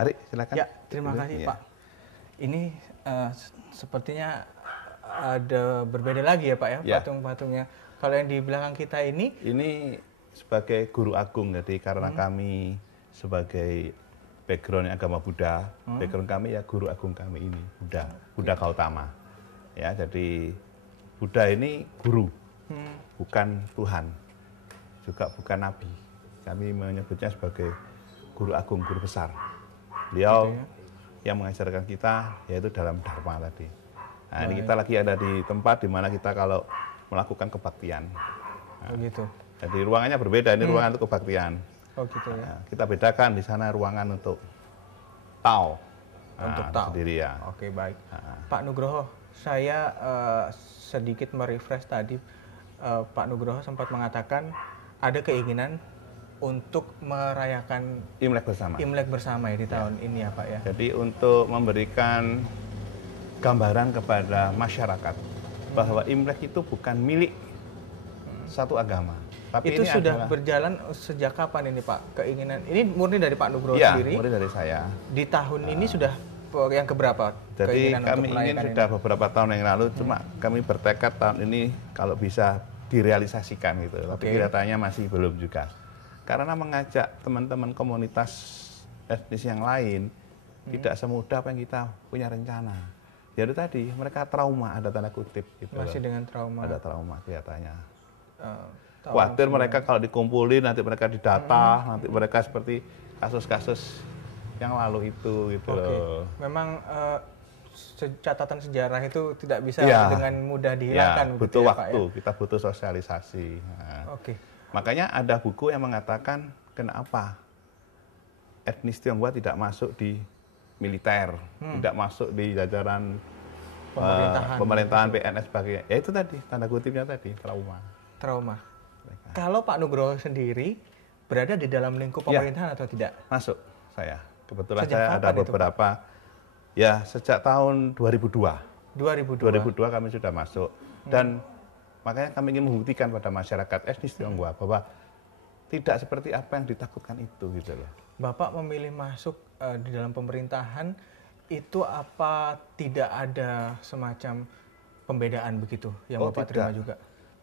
Mari silakan. Ya, terima kasih Pak. Ini sepertinya ada berbeda lagi ya Pak ya, patung-patungnya. Kalau yang di belakang kita ini sebagai guru agung, jadi karena kami sebagai background agama Buddha, background kami ya guru agung kami ini Buddha Gautama. Ya, jadi Buddha ini guru, bukan Tuhan, juga bukan nabi. Kami menyebutnya sebagai guru agung, guru besar. Beliau yang mengajarkan kita yaitu dalam Dharma tadi. Nah, ini kita lagi ada di tempat di mana kita kalau melakukan kebaktian. Nah, gitu. Jadi ruangannya berbeda, ini ruangan untuk kebaktian. Oh gitu ya. Nah, kita bedakan di sana ruangan untuk Tao. Untuk Tao sendiri ya. Oke, baik. Pak Nugroho, saya sedikit merefresh tadi. Pak Nugroho sempat mengatakan ada keinginan untuk merayakan Imlek bersama ya di tahun ini ya Pak ya. Jadi untuk memberikan gambaran kepada masyarakat bahwa Imlek itu bukan milik satu agama. Tapi itu ini sudah berjalan sejak kapan ini Pak? Keinginan ini murni dari Pak Nugroho sendiri? Murni dari saya. Di tahun ini sudah yang keberapa? Jadi kami ingin sudah beberapa tahun yang lalu, cuma kami bertekad tahun ini kalau bisa direalisasikan gitu. Tapi kelihatannya masih belum juga. Karena mengajak teman-teman komunitas etnis yang lain tidak semudah apa yang kita punya rencana. Jadi tadi mereka trauma, ada tanda kutip gitu. Masih dengan trauma. Ada trauma kelihatannya. Khawatir mereka kalau dikumpulin nanti mereka didata, nanti mereka seperti kasus-kasus yang lalu itu gitu loh. Memang catatan sejarah itu tidak bisa dengan mudah dihilangkan. Butuh ya, waktu, Pak, ya? kita butuh sosialisasi. Nah, makanya ada buku yang mengatakan kenapa etnis Tionghoa tidak masuk di militer, tidak masuk di jajaran pemerintahan PNS sebagai, ya itu tadi tanda kutipnya tadi trauma. Kalau Pak Nugroho sendiri berada di dalam lingkup pemerintahan atau tidak? Masuk saya. Kebetulan sejak saya ada beberapa sejak tahun 2002 kami sudah masuk dan makanya kami ingin membuktikan pada masyarakat etnis Tionghoa bahwa tidak seperti apa yang ditakutkan itu gitu loh. Bapak memilih masuk di dalam pemerintahan itu apa tidak ada semacam pembedaan begitu yang Bapak terima juga?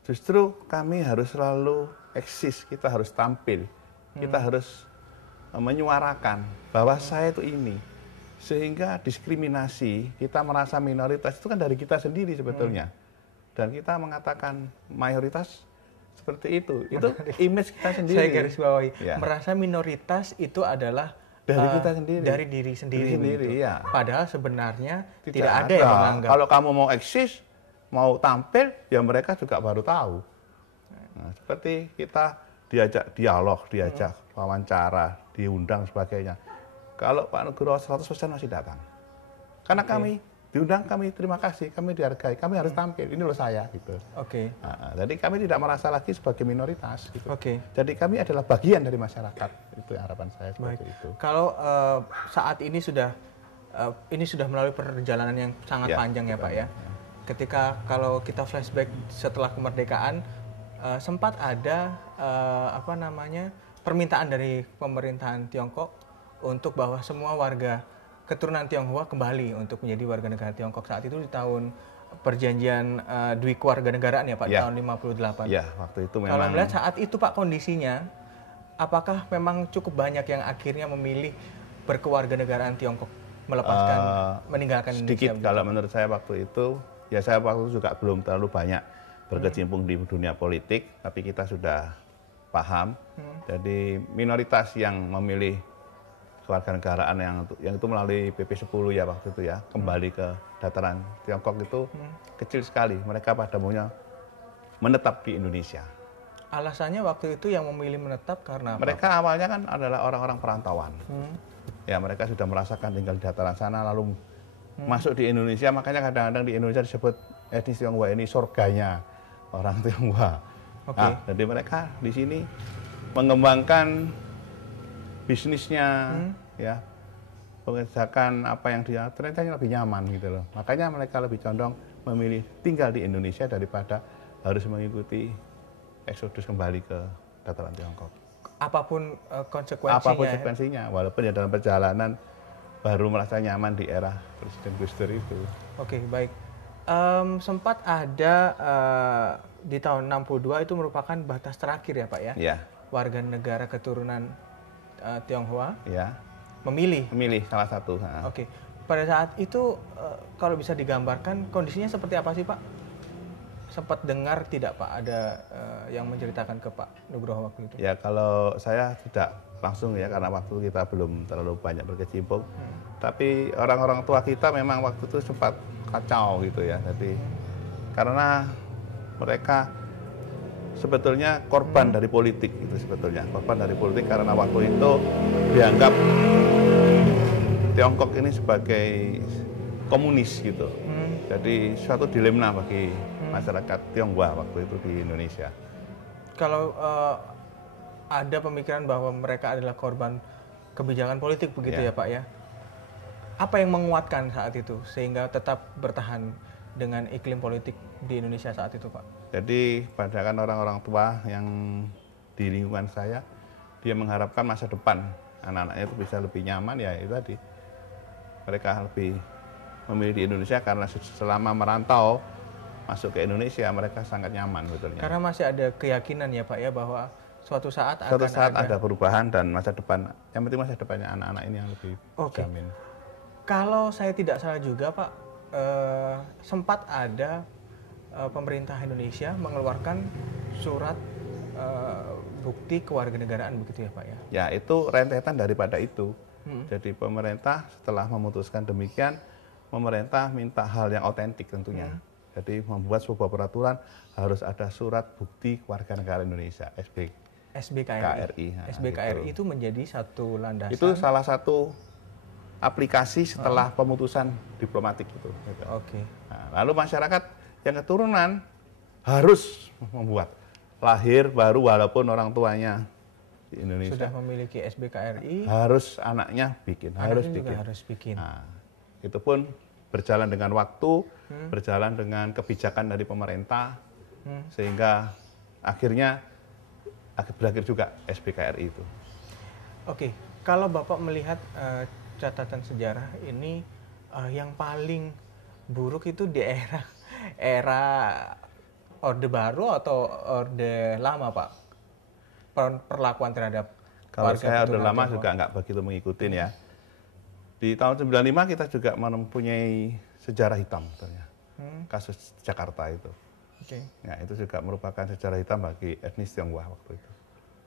Justru kami harus selalu eksis, kita harus tampil, kita harus menyuarakan bahwa saya itu ini. Sehingga diskriminasi, kita merasa minoritas itu kan dari kita sendiri sebetulnya. Dan kita mengatakan mayoritas seperti itu image kita sendiri. Saya garis bawahi, merasa minoritas itu adalah dari kita sendiri. Dari diri sendiri. Ya. Padahal sebenarnya tidak ada yang menganggap. Kalau kamu mau eksis, mau tampil, ya mereka juga baru tahu. Nah, seperti kita diajak dialog, diajak wawancara, diundang sebagainya. Kalau Pak Nugroho 100% masih datang. Karena kami diundang, kami terima kasih, kami dihargai, kami harus tampil. Ini loh saya gitu. Nah, jadi kami tidak merasa lagi sebagai minoritas gitu. Jadi kami adalah bagian dari masyarakat. Itu harapan saya seperti itu. Kalau saat ini sudah melalui perjalanan yang sangat panjang ya Pak ya. Ketika kalau kita flashback setelah kemerdekaan sempat ada permintaan dari pemerintahan Tiongkok untuk bahwa semua warga keturunan Tionghoa kembali untuk menjadi warga negara Tiongkok. Saat itu di tahun perjanjian Dwi Kewarganegaraan ya Pak, tahun 58. Iya, waktu itu memang. Kalau melihat saat itu Pak kondisinya, apakah memang cukup banyak yang akhirnya memilih berkewarganegaraan Tiongkok, melepaskan, meninggalkan Indonesia? Sedikit kalau menurut saya waktu itu, ya saya waktu itu juga belum terlalu banyak berkecimpung di dunia politik, tapi kita sudah paham. Jadi minoritas yang memilih kewarganegaraan yang itu melalui PP 10 ya waktu itu ya, kembali ke dataran Tiongkok itu kecil sekali. Mereka pada maunya menetap di Indonesia. Alasannya waktu itu yang memilih menetap karena apa? Mereka awalnya kan adalah orang-orang perantauan. Ya mereka sudah merasakan tinggal di dataran sana lalu masuk di Indonesia, makanya kadang-kadang di Indonesia disebut etnis Tionghoa ini surganya orang Tionghoa. Nah, jadi mereka di sini mengembangkan bisnisnya, ya, mengerjakan apa yang dia ternyata lebih nyaman gitu loh. Makanya mereka lebih condong memilih tinggal di Indonesia daripada harus mengikuti eksodus kembali ke dataran Tiongkok. Apapun konsekuensinya. Apapun konsekuensinya, walaupun ya dalam perjalanan baru merasa nyaman di era Presiden Gus Dur itu. Oke, baik. Sempat ada di tahun 62 itu merupakan batas terakhir ya Pak ya? Ya. Warga negara keturunan Tionghoa Ya. memilih salah satu. Oke. Pada saat itu kalau bisa digambarkan kondisinya seperti apa sih Pak? Sempat dengar tidak Pak ada yang menceritakan ke Pak Nugroho waktu itu? Ya, kalau saya tidak langsung ya, karena waktu kita belum terlalu banyak berkecimpung. Tapi orang-orang tua kita memang waktu itu sempat kacau gitu ya. Jadi karena mereka sebetulnya korban dari politik itu sebetulnya. Korban dari politik karena waktu itu dianggap Tiongkok ini sebagai komunis gitu. Jadi suatu dilema bagi masyarakat Tionghoa waktu itu di Indonesia. Kalau ada pemikiran bahwa mereka adalah korban kebijakan politik begitu ya Pak ya? Apa yang menguatkan saat itu sehingga tetap bertahan dengan iklim politik di Indonesia saat itu Pak? Jadi pada orang-orang tua yang di lingkungan saya, dia mengharapkan masa depan anak-anaknya itu bisa lebih nyaman, ya itu tadi. Mereka lebih memilih di Indonesia karena selama merantau masuk ke Indonesia mereka sangat nyaman betulnya. Karena masih ada keyakinan ya Pak ya bahwa suatu saat ada perubahan dan masa depan. Yang penting masa depannya anak-anak ini yang lebih jamin. Kalau saya tidak salah juga Pak, sempat ada pemerintah Indonesia mengeluarkan surat bukti kewarganegaraan begitu ya Pak ya? Ya, itu rentetan daripada itu. Jadi pemerintah setelah memutuskan demikian, pemerintah minta hal yang otentik tentunya. Jadi membuat sebuah peraturan harus ada surat bukti kewarganegaraan Indonesia, SBKRI. Nah, SBKRI itu menjadi satu landasan. Itu salah satu aplikasi setelah pemutusan diplomatik itu. Oke. Nah, lalu masyarakat yang keturunan harus membuat lahir baru walaupun orang tuanya di Indonesia sudah memiliki SBKRI, harus anaknya bikin, harus bikin. Nah, itu pun berjalan dengan waktu, berjalan dengan kebijakan dari pemerintah, sehingga akhirnya berakhir juga SBKRI itu. Oke, kalau Bapak melihat catatan sejarah ini, yang paling buruk itu di era Orde Baru atau Orde Lama Pak? Perlakuan terhadap kalau saya Orde Lama juga nggak begitu mengikutin ya. Di tahun 95 kita juga mempunyai sejarah hitam sebenarnya. Kasus Jakarta itu. Ya, itu juga merupakan sejarah hitam bagi etnis Tionghoa waktu itu.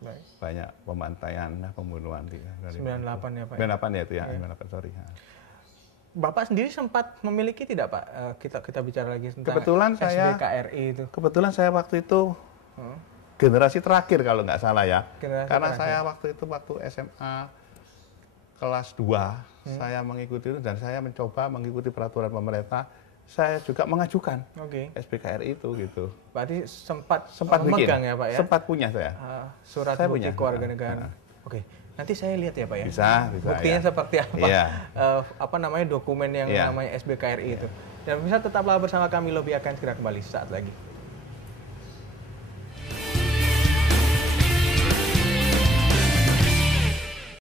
Baik. Banyak pembantaian, pembunuhan. 98 ya Pak? 98 ya itu ya, 98 sorry. Bapak sendiri sempat memiliki tidak Pak? Kita bicara lagi tentang SBKRI itu. Kebetulan saya waktu itu generasi terakhir kalau nggak salah ya. Karena saya waktu itu waktu SMA kelas 2 saya mengikuti itu dan saya mencoba mengikuti peraturan pemerintah. Saya juga mengajukan SBKRI itu gitu. Berarti sempat memegang ya Pak ya? Sempat punya saya. Surat bukti kewarganegaraan. Oke. Nanti saya lihat ya Pak ya. Bisa. Buktinya ya. seperti apa? Iya. Apa namanya dokumen yang namanya SBKRI itu. Dan bisa tetaplah bersama kami, Lobby akan segera kembali saat lagi.